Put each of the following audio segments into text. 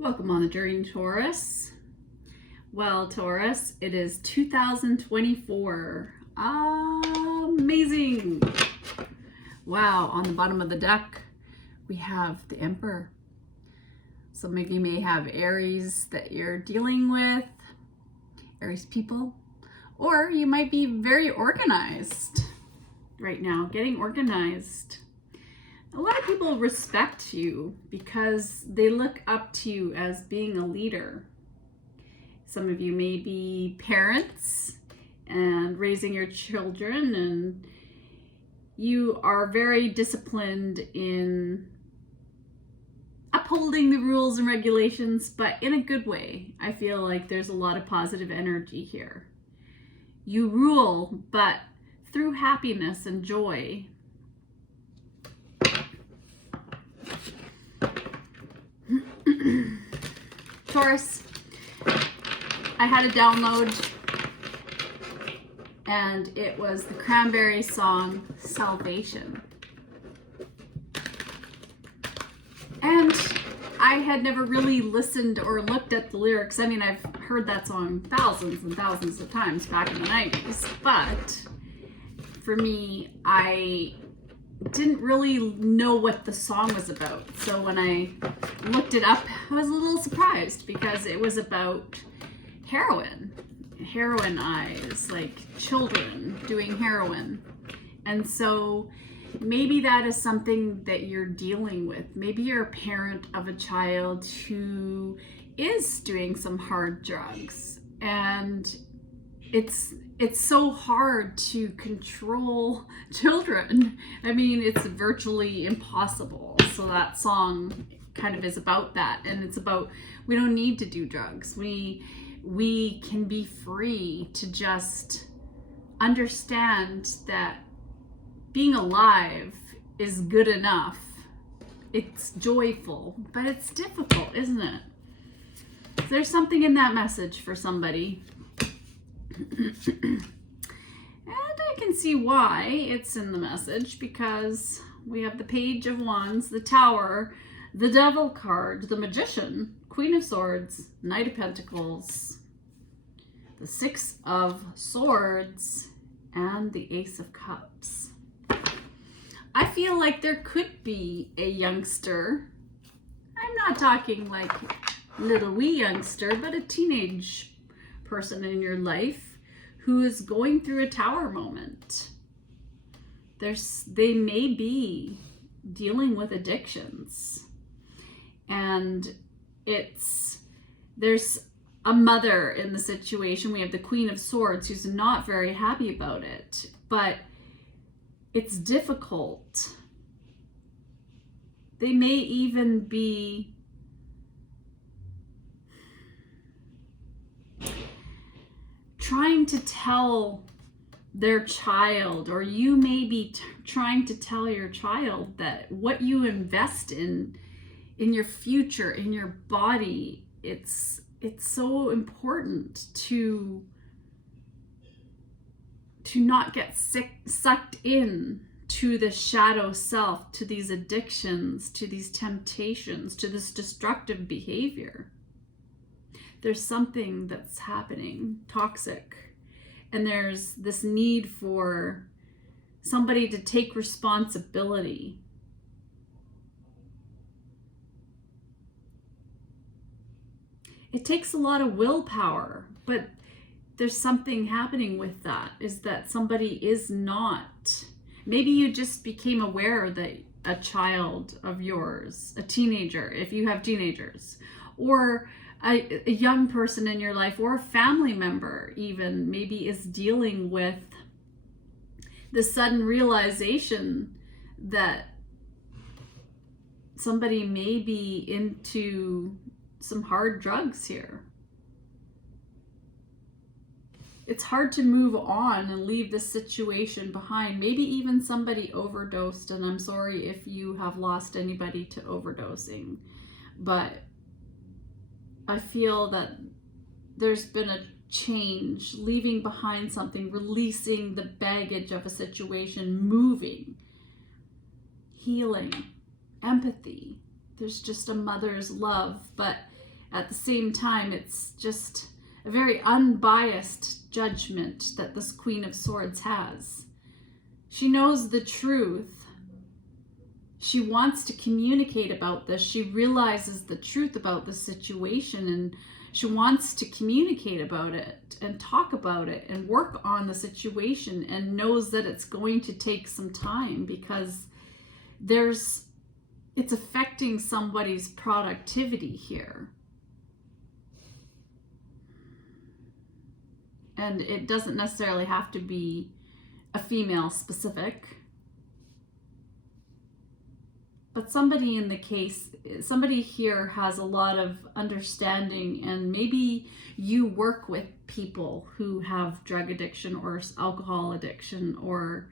Welcome on the journey, Taurus. Well, Taurus, it is 2024. Amazing. Wow, on the bottom of the deck, we have the Emperor. Some of you may have Aries that you're dealing with, Aries people, or you might be very organized right now, getting organized. A lot of people respect you because they look up to you as being a leader. Some of you may be parents and raising your children, and you are very disciplined in upholding the rules and regulations, but in a good way. I feel like there's a lot of positive energy here. You rule, but through happiness and joy. Taurus, I had a download and it was the Cranberry song Salvation. And I had never really listened or looked at the lyrics. I mean, I've heard that song thousands and thousands of times back in the 90s, but for me, I didn't really know what the song was about. So when I looked it up, I was a little surprised because it was about heroin eyes, like children doing heroin. And so maybe that is something that you're dealing with. Maybe you're a parent of a child who is doing some hard drugs, and it's so hard to control children. I mean, it's virtually impossible. So that song kind of is about that. And it's about, we don't need to do drugs. We can be free to just understand that being alive is good enough. It's joyful, but it's difficult, isn't it? There's something in that message for somebody. And I can see why it's in the message, because we have the Page of Wands, the Tower, the Devil card, the Magician, Queen of Swords, Knight of Pentacles, the Six of Swords, and the Ace of Cups. I feel like there could be a youngster. I'm not talking like little wee youngster, but a teenage person in your life who is going through a tower moment. They may be dealing with addictions, and there's a mother in the situation. We have the Queen of Swords who's not very happy about it, but it's difficult. They may even be trying to tell their child, or you may be trying to tell your child that what you invest in your future, in your body, it's so important to not get sucked in to the shadow self, to these addictions, to these temptations, to this destructive behavior. There's something that's happening, toxic, and there's this need for somebody to take responsibility. It takes a lot of willpower, but there's something happening with that, is that somebody is not. Maybe you just became aware that a child of yours, a teenager, if you have teenagers, or a young person in your life, or a family member even, maybe is dealing with the sudden realization that somebody may be into some hard drugs here. It's hard to move on and leave this situation behind. Maybe even somebody overdosed, and I'm sorry if you have lost anybody to overdosing, but I feel that there's been a change, leaving behind something, releasing the baggage of a situation, moving, healing, empathy. There's just a mother's love, but at the same time, it's just a very unbiased judgment that this Queen of Swords has. She knows the truth. She wants to communicate about this. She realizes the truth about the situation, and she wants to communicate about it and talk about it and work on the situation, and knows that it's going to take some time because it's affecting somebody's productivity here. And it doesn't necessarily have to be a female specific. But somebody in the case, somebody here has a lot of understanding, and maybe you work with people who have drug addiction or alcohol addiction or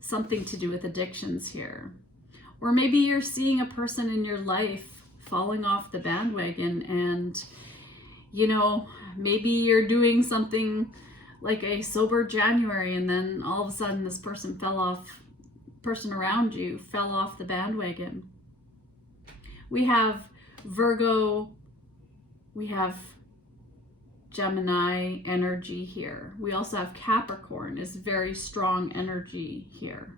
something to do with addictions here. Or maybe you're seeing a person in your life falling off the bandwagon, and maybe you're doing something like a sober January, and then all of a sudden this person around you fell off the bandwagon. We have Virgo, we have Gemini energy here. We also have Capricorn is very strong energy here.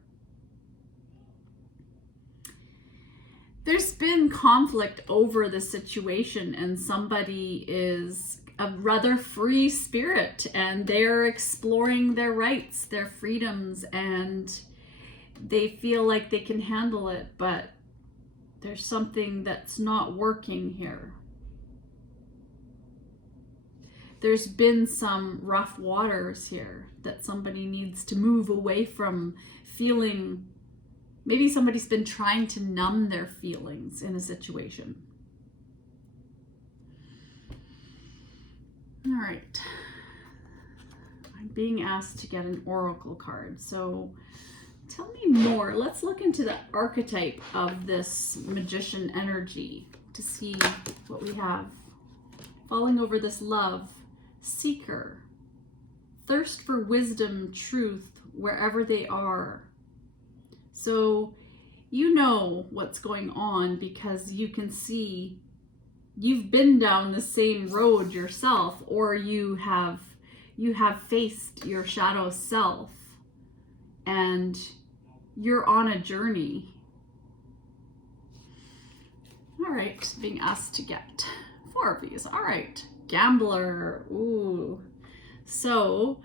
There's been conflict over the situation, and somebody is a rather free spirit, and they're exploring their rights, their freedoms, and they feel like they can handle it, but there's something that's not working here. There's been some rough waters here that somebody needs to move away from feeling. Maybe somebody's been trying to numb their feelings in a situation. All right. I'm being asked to get an oracle card. So tell me more. Let's look into the archetype of this magician energy to see what we have. Falling over this love, seeker, thirst for wisdom, truth, wherever they are. So you know what's going on because you can see you've been down the same road yourself, or you have faced your shadow self, and you're on a journey. All right, being asked to get 4 of these. All right, gambler. Ooh. So,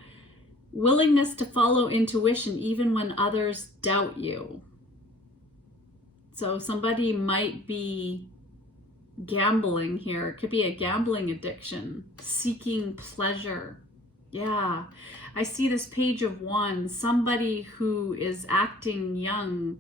willingness to follow intuition even when others doubt you. So somebody might be gambling here. It could be a gambling addiction, seeking pleasure. Yeah, I see this Page of Wands, somebody who is acting young,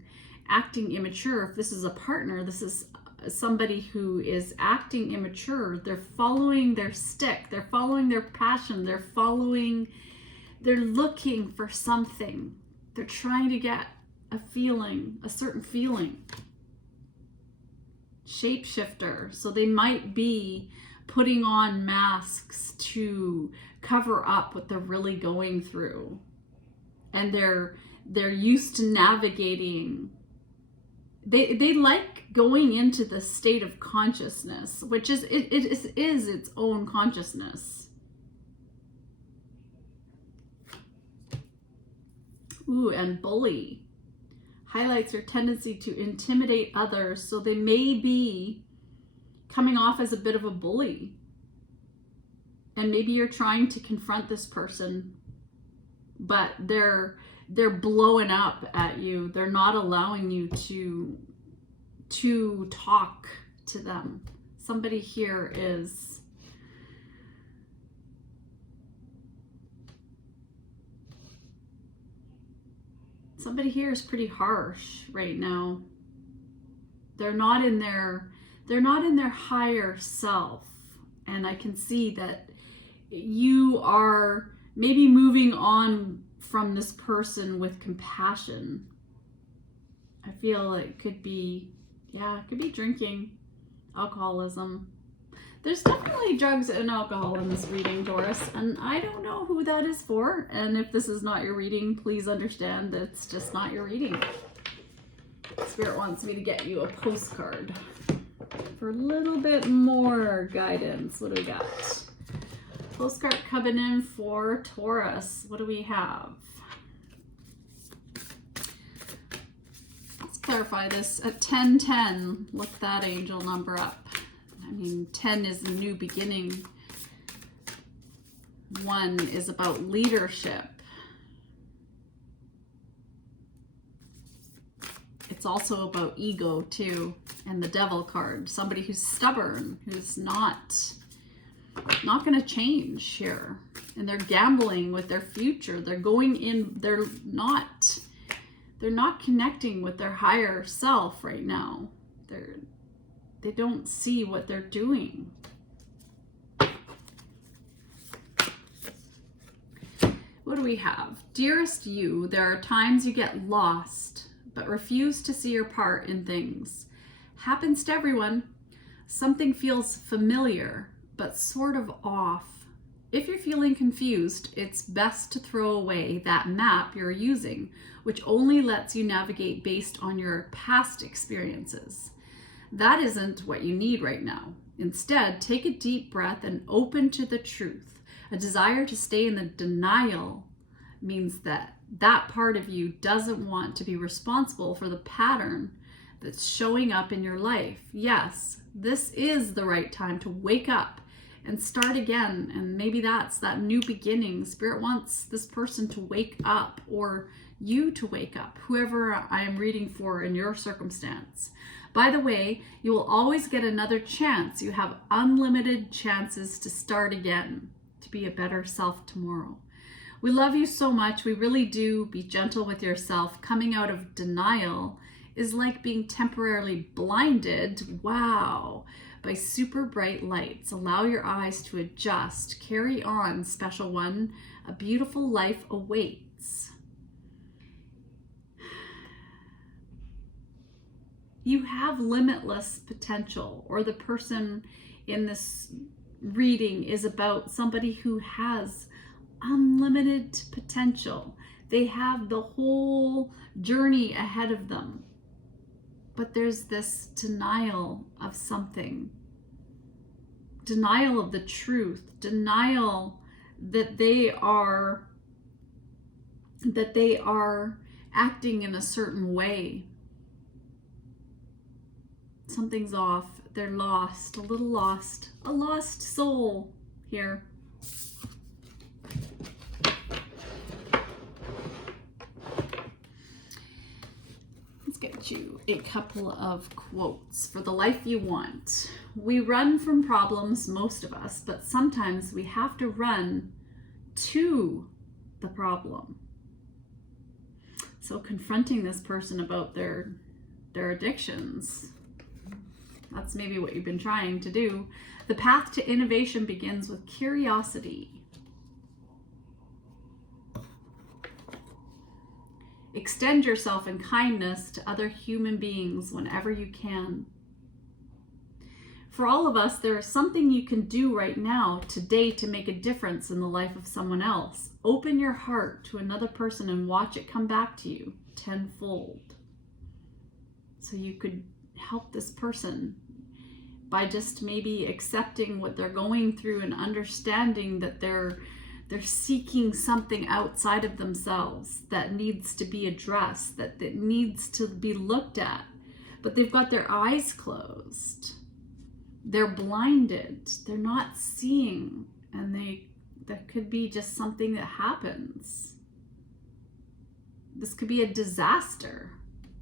acting immature. If this is a partner, this is somebody who is acting immature. They're following their stick. They're following their passion. They're looking for something. They're trying to get a feeling, a certain feeling. Shapeshifter. So they might be putting on masks to cover up what they're really going through. And they're used to navigating. They like going into the state of consciousness, which is it is its own consciousness. Ooh, and bully highlights your tendency to intimidate others. So they may be coming off as a bit of a bully. And maybe you're trying to confront this person, but they're blowing up at you. They're not allowing you to talk to them. Somebody here is pretty harsh right now. They're not in their higher self. And I can see that you are maybe moving on from this person with compassion. I feel it could be drinking, alcoholism. There's definitely drugs and alcohol in this reading, Taurus, and I don't know who that is for. And if this is not your reading, please understand that it's just not your reading. Spirit wants me to get you a postcard. For a little bit more guidance, what do we got? Postcard coming in for Taurus. What do we have? Let's clarify this. At 1010, look that angel number up. I mean, 10 is a new beginning. 1 is about leadership. It's also about ego too, and the devil card. Somebody who's stubborn, who's not going to change here, and they're gambling with their future. They're going in. They're not connecting with their higher self right now. They don't see what they're doing. What do we have? Dearest you, there are times you get lost, but refuse to see your part in things. Happens to everyone. Something feels familiar, but sort of off. If you're feeling confused, it's best to throw away that map you're using, which only lets you navigate based on your past experiences. That isn't what you need right now. Instead, take a deep breath and open to the truth. A desire to stay in the denial means that part of you doesn't want to be responsible for the pattern that's showing up in your life. Yes, this is the right time to wake up and start again. And maybe that's that new beginning. Spirit wants this person to wake up, or you to wake up, whoever I am reading for in your circumstance. By the way, you will always get another chance. You have unlimited chances to start again, to be a better self tomorrow. We love you so much. We really do. Be gentle with yourself. Coming out of denial is like being temporarily blinded, wow, by super bright lights. Allow your eyes to adjust. Carry on, special one. A beautiful life awaits. You have limitless potential, or the person in this reading is about somebody who has unlimited potential. They have the whole journey ahead of them. But there's this denial of something. Denial of the truth. Denial that they are acting in a certain way. Something's off. They're lost, a little lost. A lost soul here. Let's get you a couple of quotes for the life you want. We run from problems, most of us, but sometimes we have to run to the problem. So confronting this person about their addictions, that's maybe what you've been trying to do. The path to innovation begins with curiosity. Extend yourself in kindness to other human beings whenever you can. For all of us, there is something you can do right now, today, to make a difference in the life of someone else. Open your heart to another person and watch it come back to you tenfold. So you could help this person by just maybe accepting what they're going through and understanding that they're seeking something outside of themselves that needs to be addressed, that needs to be looked at. But they've got their eyes closed. They're blinded. They're not seeing. And that could be just something that happens. This could be a disaster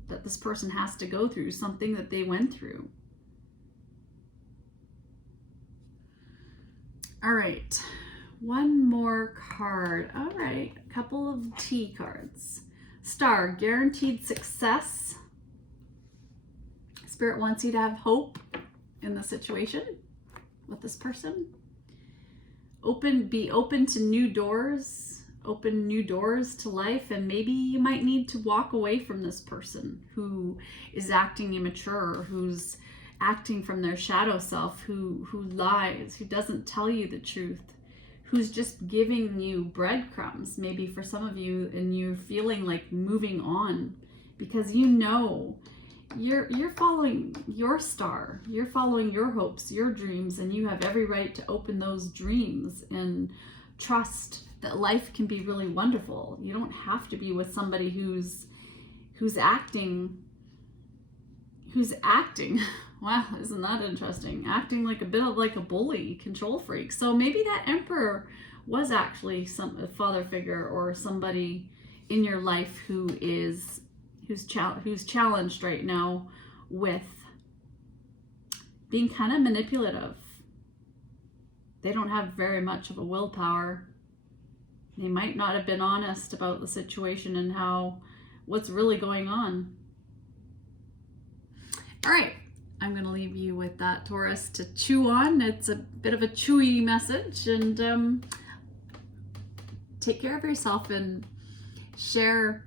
that this person has to go through, something that they went through. All right, one more card. All right, a couple of T cards. Star, guaranteed success. Spirit wants you to have hope in the situation with this person. Be open to new doors. Open new doors to life, and maybe you might need to walk away from this person who is acting immature, who's acting from their shadow self, who lies, who doesn't tell you the truth, who's just giving you breadcrumbs, maybe for some of you, and you're feeling like moving on because you know you're following your star. You're following your hopes, your dreams, and you have every right to open those dreams and trust that life can be really wonderful. You don't have to be with somebody who's acting. Wow, isn't that interesting? Acting like a bit of like a bully, control freak. So maybe that emperor was actually a father figure or somebody in your life who's challenged right now with being kind of manipulative. They don't have very much of a willpower. They might not have been honest about the situation and what's really going on. All right, I'm going to leave you with that, Taurus, to chew on. It's a bit of a chewy message, and take care of yourself and share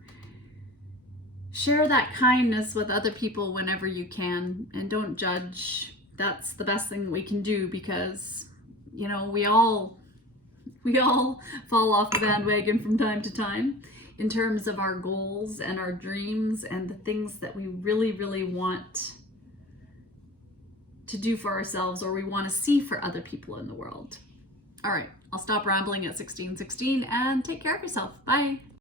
that kindness with other people whenever you can, and don't judge. That's the best thing we can do, because we all fall off the bandwagon from time to time in terms of our goals and our dreams and the things that we really, really want to do for ourselves or we want to see for other people in the world. All right, I'll stop rambling at 1616 and take care of yourself. Bye.